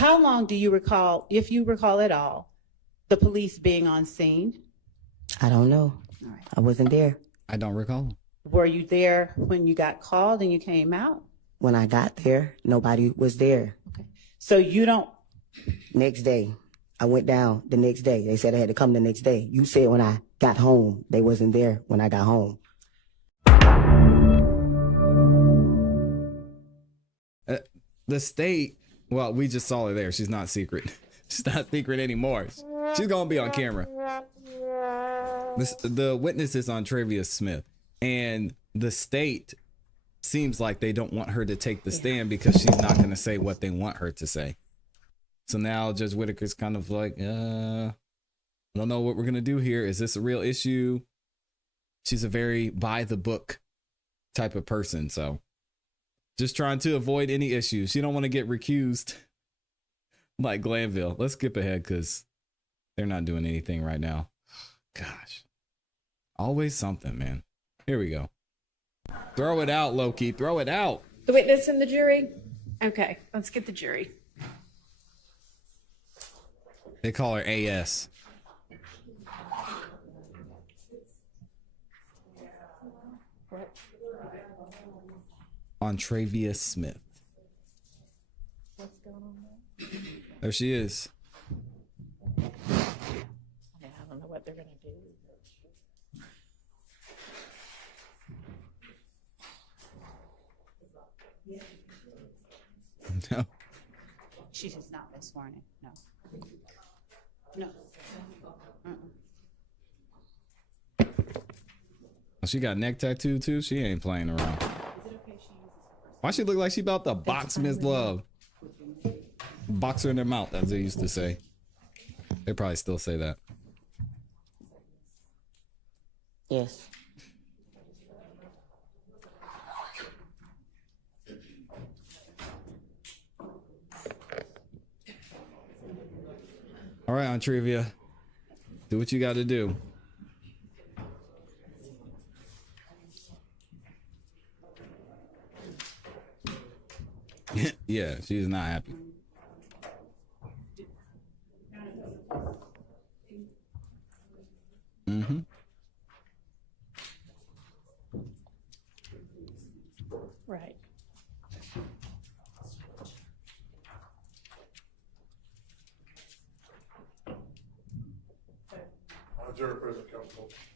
How long do you recall, if you recall at all, the police being on scene? I don't know. All right. I wasn't there. I don't recall. Were you there when you got called and you came out? When I got there, nobody was there. Okay. So you don't. Next day, I went down the next day. They said I had to come the next day. You said when I got home, they wasn't there when I got home. The state, well, we just saw her there. She's not secret. She's not secret anymore. She's going to be on camera. The witness is on Travis Smith, and the state seems like they don't want her to take the stand because she's not going to say what they want her to say. So now Judge Whitaker's kind of like, I don't know what we're going to do here. Is this a real issue? She's a very by the book type of person. So just trying to avoid any issues. She don't want to get recused like Glanville. Let's skip ahead because they're not doing anything right now. Gosh, always something, man. Here we go. Throw it out, Loki. Throw it out. The witness and the jury? Okay, let's get the jury. They call her AS. On Travis Smith. What's going on there? There she is. I don't know what they're going to do. No. She is not been sworn in. No. Oh, she got neck tattoo too. She ain't playing around. Why she look like she about to box Miss Love? Box her in their mouth, as they used to say. They probably still say that. Yes. All right, on trivia. Do what you got to do. Yeah, she's not happy. Mm-hmm. Right.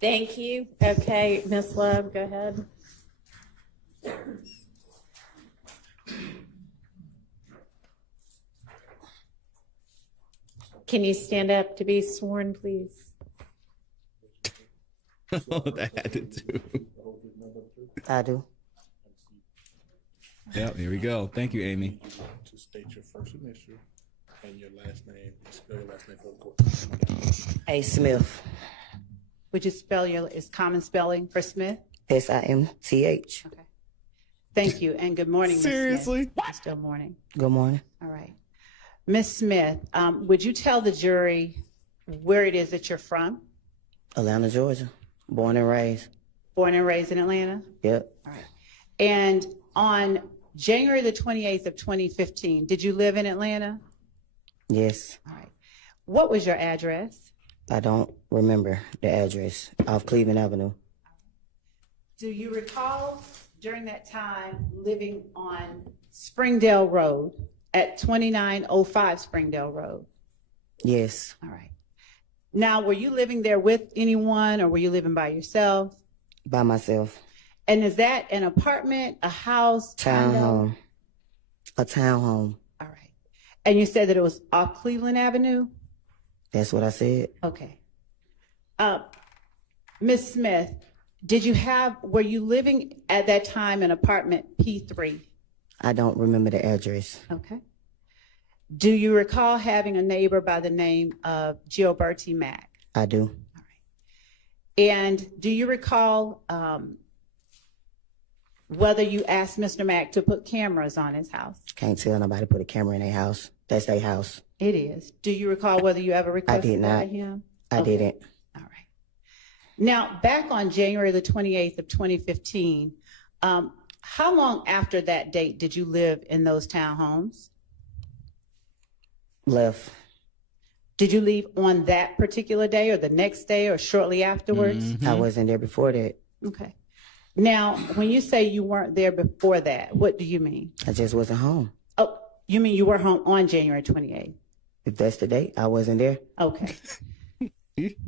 Thank you. Okay, Ms. Love, go ahead. Can you stand up to be sworn, please? That had to do. I do. Yep, here we go. Thank you, Amy. To state your first initial and your last name. Spell your last name for the court. A. Smith. Would you spell is common spelling for Smith? SIMTH. Okay. Thank you, and good morning, Ms. Seriously? Smith. It's still morning. Good morning. All right. Ms. Smith, would you tell the jury where it is that you're from? Atlanta, Georgia. Born and raised. Born and raised in Atlanta? Yep. All right. And on January the 28th of 2015, did you live in Atlanta? Yes. All right. What was your address? I don't remember the address. Off Cleveland Avenue. Do you recall during that time living on Springdale Road at 2905 Springdale Road? Yes. All right. Now, were you living there with anyone or were you living by yourself? By myself. And is that an apartment, a house? Townhome. A townhome. All right. And you said that it was off Cleveland Avenue? That's what I said. Okay. Ms. Smith, were you living at that time in apartment P3? I don't remember the address. Okay. Do you recall having a neighbor by the name of Gilberti Mack? I do. All right. And do you recall whether you asked Mr. Mack to put cameras on his house? Can't tell nobody to put a camera in their house. That's their house. It is. Do you recall whether you ever requested that of him? I didn't. All right. Now, back on January the 28th of 2015, how long after that date did you live in those townhomes? Left. Did you leave on that particular day or the next day or shortly afterwards? I wasn't there before that. Okay. Now, when you say you weren't there before that, what do you mean? I just wasn't home. Oh, you mean you were home on January 28th? If that's the date, I wasn't there. Okay.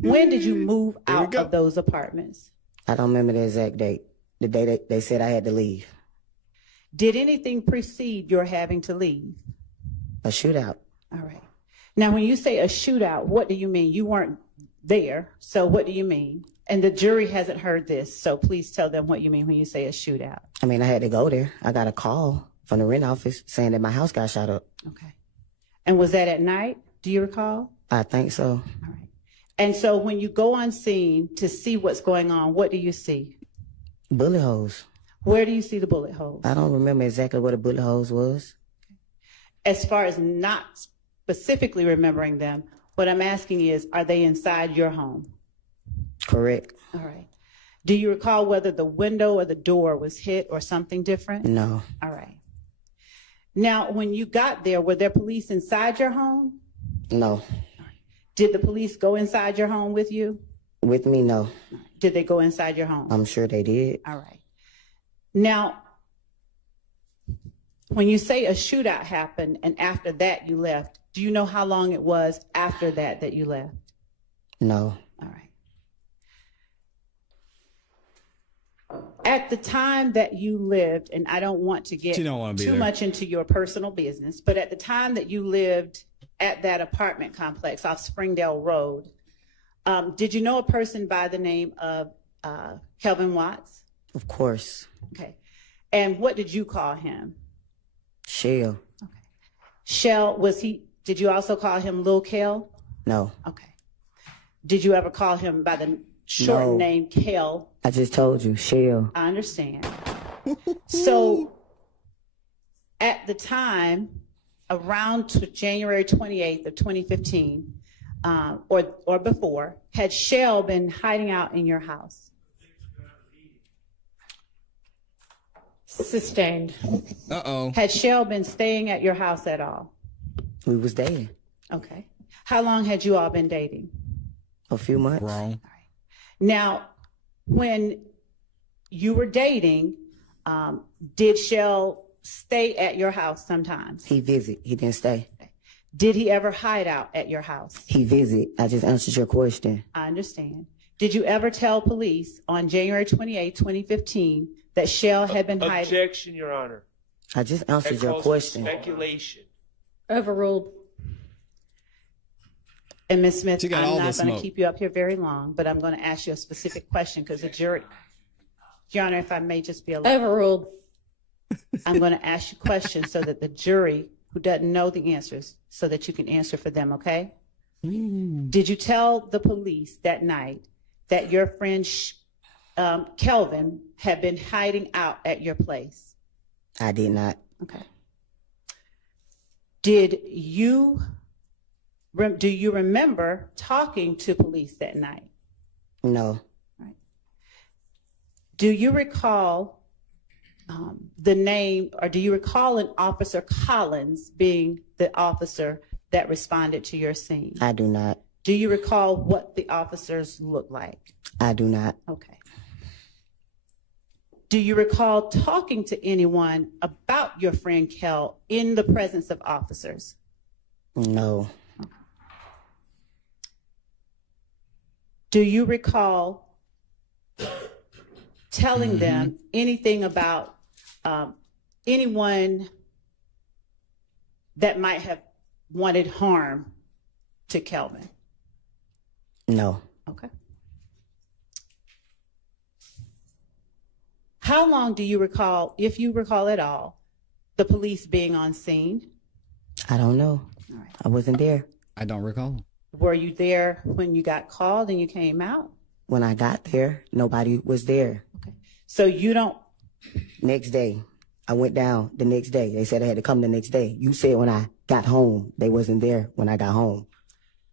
When did you move There we out go. of those apartments? I don't remember the exact date. The day that they said I had to leave. Did anything precede your having to leave? A shootout. All right. Now, when you say a shootout, what do you mean? You weren't there, so what do you mean? And the jury hasn't heard this, so please tell them what you mean when you say a shootout. I mean, I had to go there. I got a call from the rent office saying that my house got shot up. Okay. And was that at night? Do you recall? I think so. All right. And so when you go on scene to see what's going on, what do you see? Bullet holes. Where do you see the bullet holes? I don't remember exactly what a bullet holes was. As far as not specifically remembering them, what I'm asking is, are they inside your home? Correct. All right. Do you recall whether the window or the door was hit or something different? No. All right. Now, when you got there, were there police inside your home? No. Did the police go inside your home with you? With me, no. Did they go inside your home? I'm sure they did. All right. Now, when you say a shootout happened and after that you left, do you know how long it was after that that you left? No. All right. At the time that you lived, and I don't want to get She don't wanna be too there. much into your personal business, but at the time that you lived at that apartment complex off Springdale Road, did you know a person by the name of Kelvin Watts? Of course. Okay. And what did you call him? Shell. Okay. Shell, did you also call him Lil Kel? No. Okay. Did you ever call him by the short No. name Kel? I just told you, Shell. I understand. So at the time, around January 28th of 2015, or before, had Shell been hiding out in your house? Sustained. Uh-oh. Had Shell been staying at your house at all? We was dating Okay. How long had you all been dating? a few months. Wrong. Now, when you were dating, did Shell stay at your house sometimes? He visit. He didn't stay. Did he ever hide out at your house? He visit. I just answered your question. I understand. Did you ever tell police on January 28, 2015, that Shell had been hiding? Objection, Your Honor. I just answered That your calls for question. speculation. Overruled. And Ms. Smith, She got I'm all not the going to smoke. keep you up here very long, but I'm going to ask you a specific question because the jury, Your Honor, if I may just be allowed, Overruled. I'm going to ask you questions so that the jury who doesn't know the answers, so that you can answer for them, okay? Did you tell the police that night that your friend Kelvin had been hiding out at your place? I did not. Okay. Do you remember talking to police that night? No. Do you recall the name, or do you recall an Officer Collins being the officer that responded to your scene? I do not. Do you recall what the officers looked like? I do not. Okay. Do you recall talking to anyone about your friend Kel in the presence of officers? No. Do you recall telling them anything about anyone that might have wanted harm to Kelvin? No. Okay. How long do you recall, if you recall at all, the police being on scene? I don't know. All right. I wasn't there. I don't recall. Were you there when you got called and you came out? When I got there, nobody was there. Okay. So you don't, Next day, I went down the next day. They said I had to come the next day. You said when I got home, they wasn't there when I got home.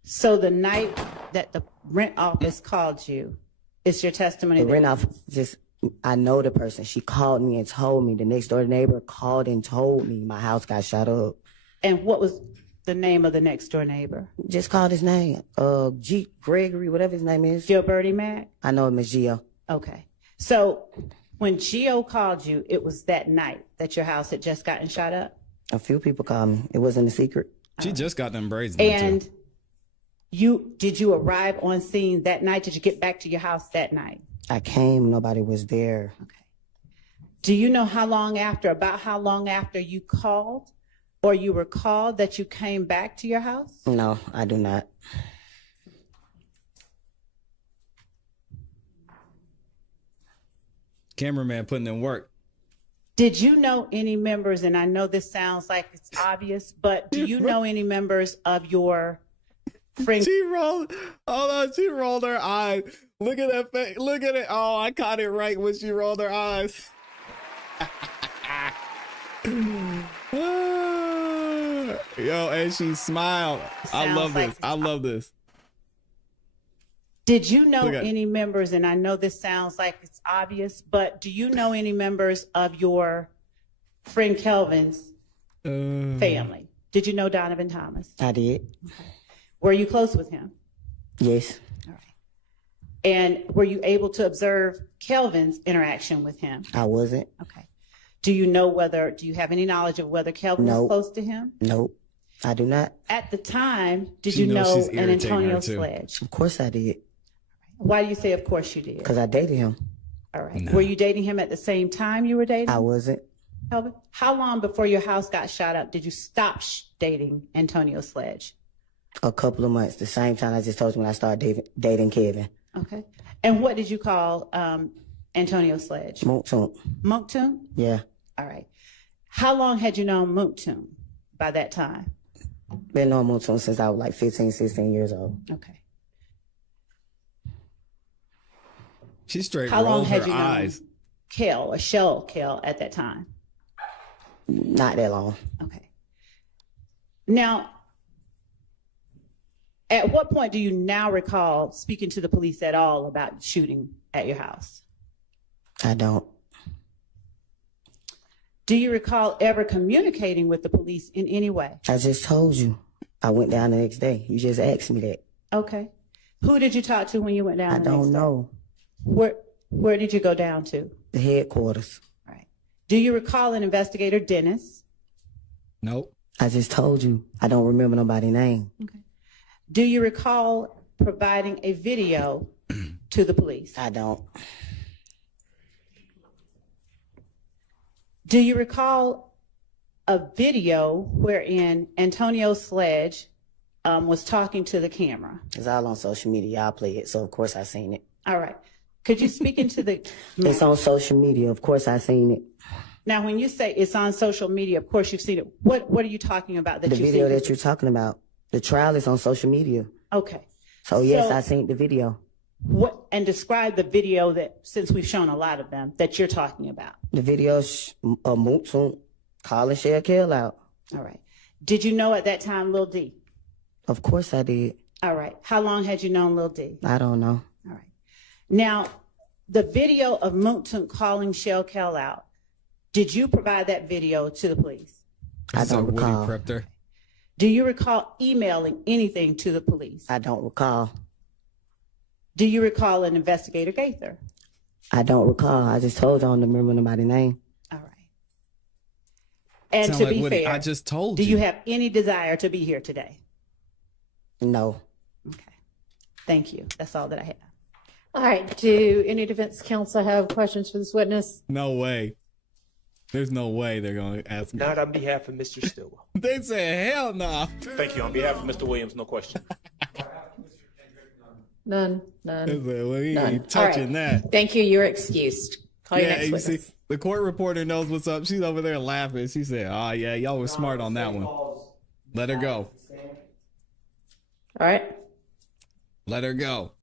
so the night that the rent office called you, it's your testimony The that rent office just, I know the person. She called me and told me. The next door neighbor called and told me my house got shot up. and what was the name of the next door neighbor? Just called his name. G. Gregory, whatever his name is. Gilberti Mack? I know him as Gio. Okay. So when Gio called you, it was that night that your house had just gotten shot up? A few people called me. It wasn't a secret. She just got them braids done, And too. did you arrive on scene that night? Did you get back to your house that night? I came, nobody was there. Okay. Do you know about how long after you called or you were called that you came back to your house? No, I do not. Cameraman putting in work. Did you know any members, and I know this sounds like it's obvious, but do you know any members of your friend? She rolled her eyes. Look at that face. Look at it. Oh, I caught it right when she rolled her eyes. Yo, and she smiled. I Sounds love this. like- I love this. Did you know Look at- any members, and I know this sounds like it's obvious, but do you know any members of your friend Kelvin's family? Did you know Donovan Thomas? I did. Were you close with him? Yes. All right. And were you able to observe Kelvin's interaction with him? I wasn't. Okay. Do you have any knowledge of whether Kelvin No. was close to him? Nope. I do not. At the time, did She you knows know she's an irritating her, Antonio too. Sledge? Of course I did. Why do you say, of course you did? Because I dated him. All right. No. Were you dating him at the same time you were dating? I wasn't. Kelvin? How long before your house got shot up did you stop dating Antonio Sledge? A couple of months. The same time I just told you when I started dating Kevin. Okay. And what did you call Antonio Sledge? Montun. Monktoon? Yeah. All right. How long had you known Monktoon by that time? Been on Montun since I was like 15, 16 years old. Okay. She straight How long rolled had her you known eyes. Kel or Shell Kel at that time? Not that long. Okay. Now, at what point do you now recall speaking to the police at all about shooting at your house? I don't. Do you recall ever communicating with the police in any way? I just told you. I went down the next day. You just asked me that. Okay. Who did you talk to when you went down I the next don't day? know. Where did you go down to? The headquarters. Right. Do you recall an investigator, Dennis? Nope. I just told you. I don't remember nobody's name. Okay. Do you recall providing a video to the police? I don't. Do you recall a video wherein Antonio Sledge was talking to the camera? It's all on social media. Y'all play it. So, of course, I seen it. All right. Could you speak into the... It's on social media. Of course, I seen it. Now, when you say it's on social media, of course you've seen it. What are you talking about that The you've video seen? that you're talking about. The trial is on social media. Okay. So, yes, So- I seen the video. And describe the video that, since we've shown a lot of them, that you're talking about. The video's a Mootsoon calling Shell Kill out. All right. Did you know at that time Lil D? Of course I did. All right. How long had you known Lil D? I don't know. All right. Now, the video of Mootsoon calling Shell Kell out, did you provide that video to the police? I So don't Woody recall. prepped her. Do you recall emailing anything to the police? I don't recall. Do you recall an investigator Gaither? I don't recall. I just told you I don't remember nobody's name. All right. And Sound to like be Woody, fair, I just told do you. you have any desire to be here today? No. Okay. Thank you. That's all that I have. All right, do any defense counsel have questions for this witness? No way. There's no way they're going to ask me. Not on behalf of Mr. Stillwell. They said, hell no. Thank you. On behalf of Mr. Williams, no question. None. They said, well, he None. ain't touching All right. that. Thank you. You're excused. Call your Yeah, next you witness. see, the court reporter knows what's up. She's over there laughing. She said, oh, yeah, y'all were smart on that one. Let her go. All right. Let her go.